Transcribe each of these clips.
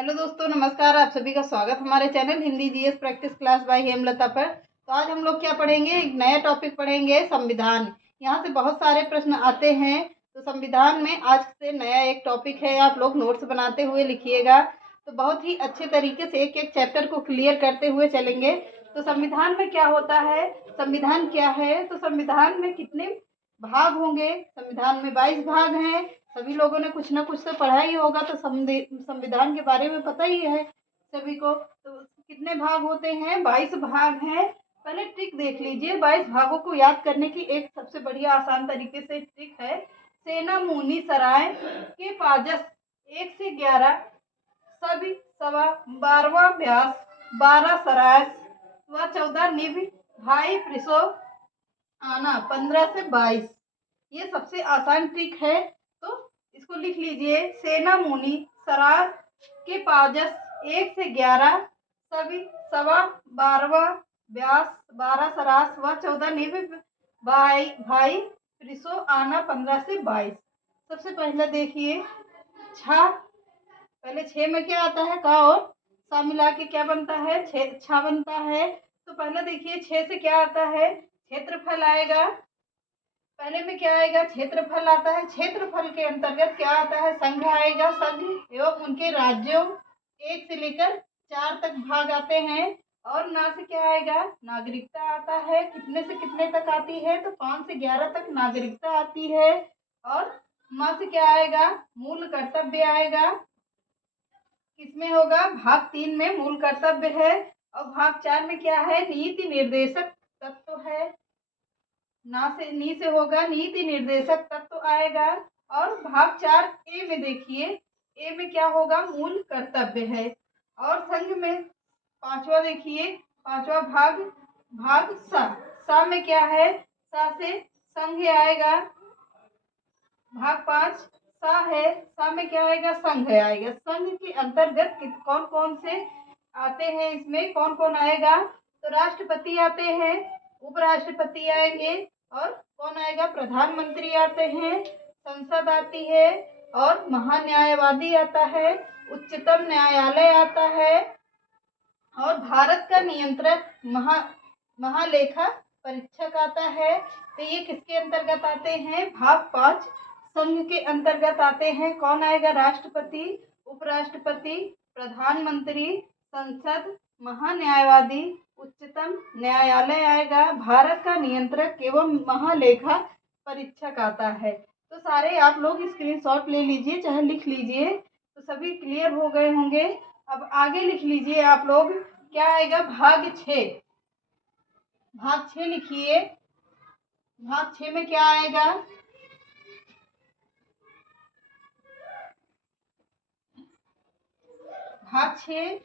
Hello दोस्तों, नमस्कार। आप सभी का स्वागत हमारे channel Hindi GS practice class by Hemlata पर। तो आज हम लोग क्या पढ़ेंगे, एक नया टॉपिक पढ़ेंगे, संविधान। यहाँ से बहुत सारे प्रश्न आते हैं। तो संविधान में आज से नया एक टॉपिक है, आप लोग नोट्स बनाते हुए लिखिएगा। तो बहुत ही अच्छे तरीके से एक एक चैप्टर को क्लियर करते हुए चलेंगे। तो संविधान में क्या होता है, संविधान क्या है, तो संविधान में कितने भाग होंगे। संविधान में 22 भाग हैं। सभी लोगों ने कुछ ना कुछ तो पढ़ा ही होगा, तो संविधान के बारे में पता ही है सभी को। तो कितने भाग होते हैं, 22 भाग हैं। पहले ट्रिक देख लीजिए। 22 भागों को याद करने की एक सबसे बढ़िया आसान तरीके से ट्रिक है। सेना मुनि सराय के पाजस 1 से 11 सभी सवा 12वां व्यास 12 सराय व 14 निभ भाई प्रिसो आना 15 से 22। ये सबसे आसान ट्रिक है, तो इसको लिख लीजिए। सेना मुनि सराय के पाजस 1 से 11 सभी सवा 12वां व्यास 12 सरास व 14 निभ भाई भाई प्रिसो आना 15 से 22। सबसे पहले देखिए छा। पहले छः में क्या आता है, का और सा मिला के क्या बनता है, छा बनता है। तो पहले देखिए छः से क्या आता है, क्षेत्रफल आएगा। पहले में क्या आएगा, क्षेत्रफल आता है। क्षेत्रफल के अंतर्गत क्या आता है, संघ आएगा। संघ एवं उनके राज्यों 1 से लेकर 4 तक भाग आते हैं। और ना से क्या आएगा, नागरिकता आता है। कितने से कितने तक आती है, तो 5 से 11 तक नागरिकता आती है। और माँ से क्या आएगा, मूल कर्तव्य आएगा। किसमें होगा, भाग 3 में मूल कर्तव्य है। और भाग 4 में क्या है, नीति निर्देशक तत्व है। ना से नी से होगा नीति निर्देशक तत्व आएगा। और भाग 4 ए में देखिए, ए में क्या होगा, मूल कर्तव्य है। और संघ में पांचवा देखिए, पांचवा भाग भाग सा में क्या है, सा से संघ आएगा। भाग 5 सा है, सा में क्या आएगा, संघ आएगा। संघ के अंतर्गत कौन कौन से आते हैं, इसमें कौन कौन आएगा, तो राष्ट्रपति आते हैं, उपराष्ट्रपति आएंगे, और कौन आएगा, प्रधानमंत्री आते हैं, संसद आती है, और महान्यायवादी आता है, उच्चतम न्यायालय आता है, और भारत का नियंत्रक महालेखा परीक्षक आता है। तो ये किसके अंतर्गत आते हैं, भाग 5 संघ के अंतर्गत आते हैं। कौन आएगा, राष्ट्रपति, उपराष्ट्रपति, प्रधानमंत्री, संसद, महान्यायवादी, उच्चतम न्यायालय आएगा, भारत का नियंत्रक एवं महालेखा परीक्षक आता है। तो सारे आप लोग स्क्रीनशॉट ले लीजिए, चाहे लिख लीजिए, तो सभी क्लियर हो गए होंगे। अब आगे लिख लीजिए आप लोग, क्या आएगा, भाग 6। भाग 6 लिखिए। भाग 6 में क्या आएगा, भाग 6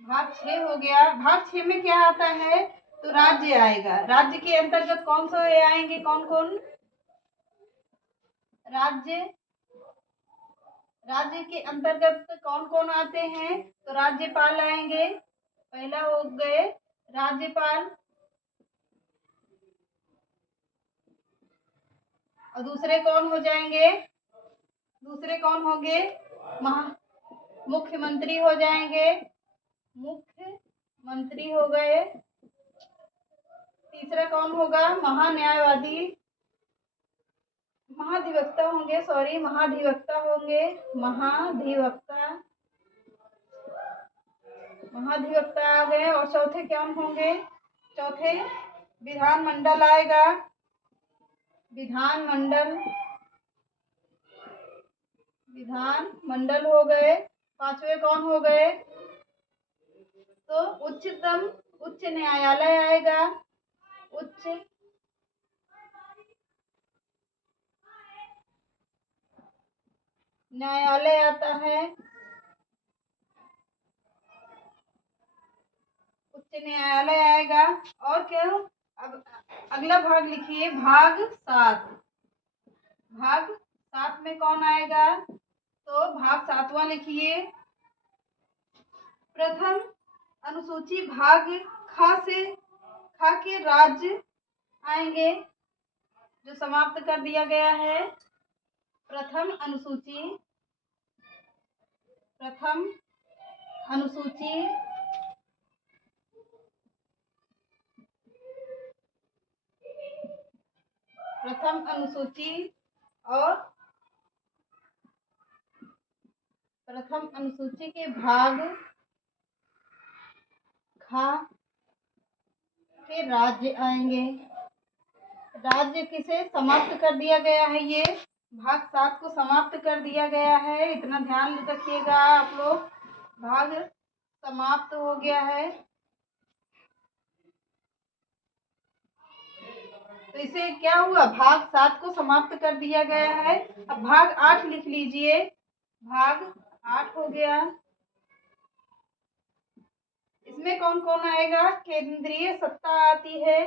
भाग 6 हो गया। भाग 6 में क्या आता है, तो राज्य आएगा। राज्य के अंतर्गत कौन से आएंगे, कौन कौन राज्य, राज्य के अंतर्गत कौन कौन आते हैं, तो राज्यपाल आएंगे। पहला हो गए राज्यपाल, और दूसरे कौन हो जाएंगे, दूसरे कौन होंगे, मुख्यमंत्री हो जाएंगे। मुख्यमंत्री हो गए। तीसरा कौन होगा, महान्यायवादी, महाधिवक्ता होंगे, सॉरी महाधिवक्ता होंगे। महाधिवक्ता, महाधिवक्ता आ गए। और चौथे कौन होंगे, चौथे विधानमंडल आएगा। विधानमंडल, विधानमंडल हो गए। पांचवे कौन हो गए, तो उच्च न्यायालय आएगा। उच्च न्यायालय आता है। उच्च न्यायालय आएगा। और क्या, अब अगला भाग लिखिए, भाग 7। भाग 7 में कौन आएगा, तो भाग 7वां लिखिए। प्रथम अनुसूची भाग खा के राज्य आएंगे, जो समाप्त कर दिया गया है। प्रथम अनुसूची प्रथम अनुसूची प्रथम अनुसूची और प्रथम अनुसूची के भाग खा के राज्य आएंगे। राज्य किसे समाप्त कर दिया गया है, ये भाग 7 को समाप्त कर दिया गया है। इतना ध्यान रखिएगा आप लोग, भाग समाप्त हो गया है। तो इसे क्या हुआ, भाग 7 को समाप्त कर दिया गया है। अब भाग 8 लिख लीजिए, भाग 8 हो गया। इसमें कौन कौन आएगा, केंद्रीय सत्ता आती है,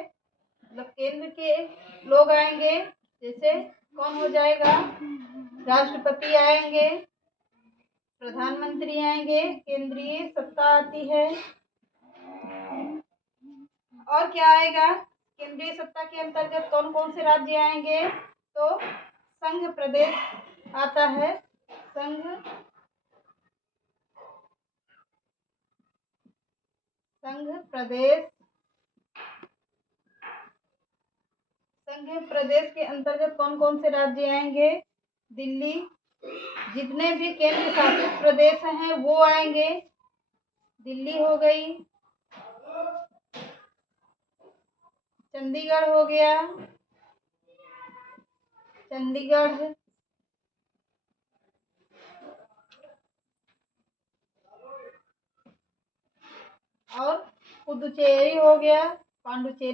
मतलब केंद्र के लोग आएंगे। जैसे कौन हो जाएगा, राष्ट्रपति आएंगे, प्रधानमंत्री आएंगे, केंद्रीय सत्ता आती है। और क्या आएगा, केंद्रीय सत्ता के अंतर्गत कौन कौन से राज्य आएंगे, तो संघ प्रदेश आता है। संघ प्रदेश, संघ प्रदेश के अंतर्गत कौन कौन से राज्य आएंगे, दिल्ली, जितने भी केंद्र शासित प्रदेश हैं वो आएंगे। दिल्ली हो गई, चंडीगढ़ हो गया, चंडीगढ़, और पुदुचेरी हो गया, पांडुचेरी।